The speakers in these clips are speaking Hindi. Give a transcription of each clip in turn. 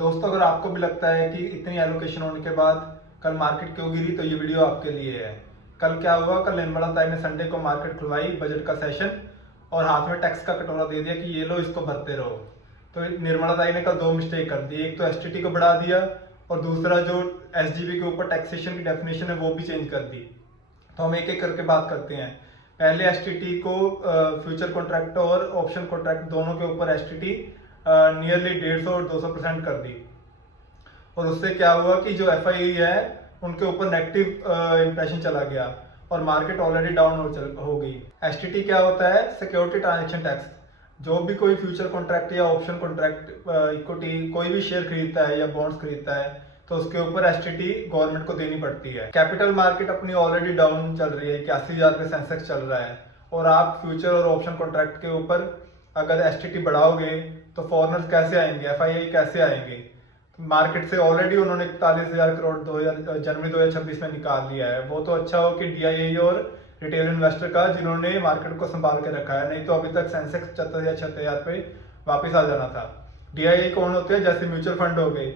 दोस्तों, अगर आपको भी लगता है कि इतनी एलोकेशन होने के बाद कल मार्केट क्यों गिरी, तो ये वीडियो आपके लिए है। कल क्या हुआ, कल निर्मला ताई ने संडे को मार्केट खुलवाई, बजट का सेशन, और हाथ में टैक्स का कटोरा दे दिया कि ये लो, इसको भरते रहो। तो निर्मला ताई ने कल दो मिस्टेक कर दी। एक तो एसटीटी को बढ़ा दिया और दूसरा जो एसजीबी के ऊपर टैक्सेशन की डेफिनेशन है वो भी चेंज कर दी। तो हम एक एक करके बात करते हैं। पहले एसटीटी को फ्यूचर कॉन्ट्रैक्ट और ऑप्शन कॉन्ट्रैक्ट दोनों के ऊपर एसटीटी नियरली 150 और 200% कर दी। और उससे क्या हुआ कि जो एफआई है उनके ऊपर नेगेटिव इंप्रेशन चला गया और मार्केट ऑलरेडी डाउन हो गई। एसटीटी क्या होता है? Security transaction tax. जो भी कोई फ्यूचर कॉन्ट्रैक्ट या ऑप्शन कॉन्ट्रैक्ट, इक्विटी, कोई भी शेयर खरीदता है या बॉन्ड्स खरीदता है तो उसके ऊपर एसटीटी गवर्नमेंट को देनी पड़ती है। कैपिटल मार्केट अपनी ऑलरेडी डाउन चल रही है, 81,000 पे सेंसेक्स चल रहा है, और आप फ्यूचर और ऑप्शन कॉन्ट्रैक्ट के ऊपर अगर एसटीटी बढ़ाओगे तो फॉरेनर्स कैसे आएंगे, एफआईआई कैसे आएंगे? मार्केट से ऑलरेडी उन्होंने 41,000 करोड़ जनवरी 2026 में निकाल लिया है। वो तो अच्छा हो कि डीआईआई और रिटेल इन्वेस्टर का, जिन्होंने मार्केट को संभाल के रखा है, नहीं तो अभी तक सेंसेक्स 75,000 पे वापस आ जाना था। डीआईआई कौन होते हैं? जैसे म्यूचुअल फंड हो गए।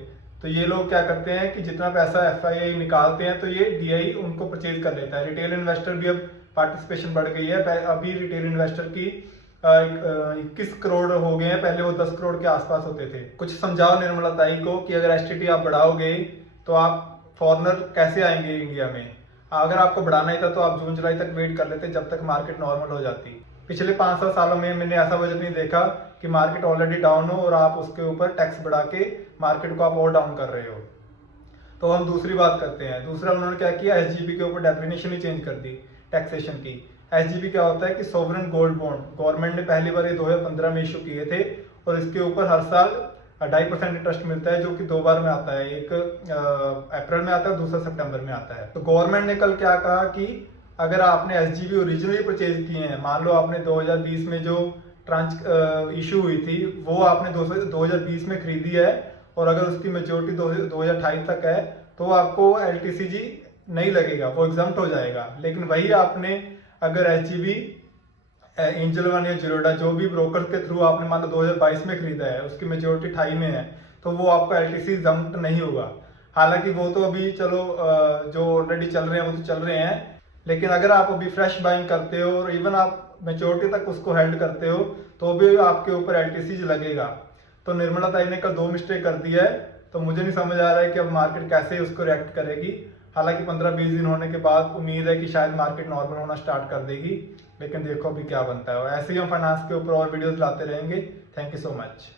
तो ये लोग क्या करते हैं कि जितना पैसा एफआईआई निकालते हैं तो ये डीआई उनको परचेज कर लेता है। रिटेल इन्वेस्टर भी अब पार्टिसिपेशन बढ़ गई है। अभी रिटेल इन्वेस्टर की 21 करोड़ हो गए हैं, पहले वो 10 करोड़ के आसपास होते थे। कुछ समझाओ निर्मला ताई को कि अगर एसटीटी आप बढ़ाओगे तो आप फॉरेनर कैसे आएंगे इंडिया में? अगर आपको बढ़ाना ही था तो आप जून जुलाई तक वेट कर लेते, जब तक मार्केट नॉर्मल हो जाती। पिछले 5-7 सालों में मैंने ऐसा बजट नहीं देखा कि मार्केट ऑलरेडी डाउन हो और आप उसके ऊपर टैक्स बढ़ा के मार्केट को आप और डाउन कर रहे हो। तो हम दूसरी बात करते हैं। दूसरा उन्होंने क्या किया, एसजीबी के ऊपर डेफिनेशन ही चेंज कर दी टैक्सेशन की। एसजीबी क्या होता है कि सोवरेन गोल्ड बॉन्ड, गवर्नमेंट ने पहली बार ये 2015 में इशू किए थे और इसके ऊपर हर साल 2.5% इंटरेस्ट मिलता है, जो कि 2 बार में आता है। एक अप्रैल में आता है, दूसरा सितंबर में आता है। तो गवर्नमेंट ने कल क्या कहा कि अगर आपने एसजीबी ओरिजिनली परचेज किए हैं, मान लो आपने 2020 में जो ट्रांस इशू हुई थी वो आपने 2020 में खरीदी है और अगर उसकी मेच्योरिटी 2028 तक है तो आपको एलटीसीजी नहीं लगेगा, वो एग्जम्प्ट हो जाएगा। लेकिन वही आपने अगर एसजीबी, एंजल वन या जीरोडा, जो भी ब्रोकर के थ्रू आपने मान लो 2022 में खरीदा है, उसकी मेच्योरिटी 28 में है, तो वो आपका एलटीसी एग्जम्प्ट नहीं होगा। हालांकि वो तो अभी चलो जो ऑलरेडी चल रहे हैं वो तो चल रहे हैं, लेकिन अगर आप अभी फ्रेश बाइंग करते हो और इवन आप मेच्योरिटी तक उसको हेल्ड करते हो तो भी आपके ऊपर एलटीसी लगेगा। तो निर्मला ताई ने कल 2 मिस्टेक कर दी है। तो मुझे नहीं समझ आ रहा है कि अब मार्केट कैसे उसको रिएक्ट करेगी। हालांकि 15-20 दिन होने के बाद उम्मीद है कि शायद मार्केट नॉर्मल होना स्टार्ट कर देगी, लेकिन देखो अभी क्या बनता है। ऐसे ही हम फाइनेंस के ऊपर और वीडियोस लाते रहेंगे। Thank you so much.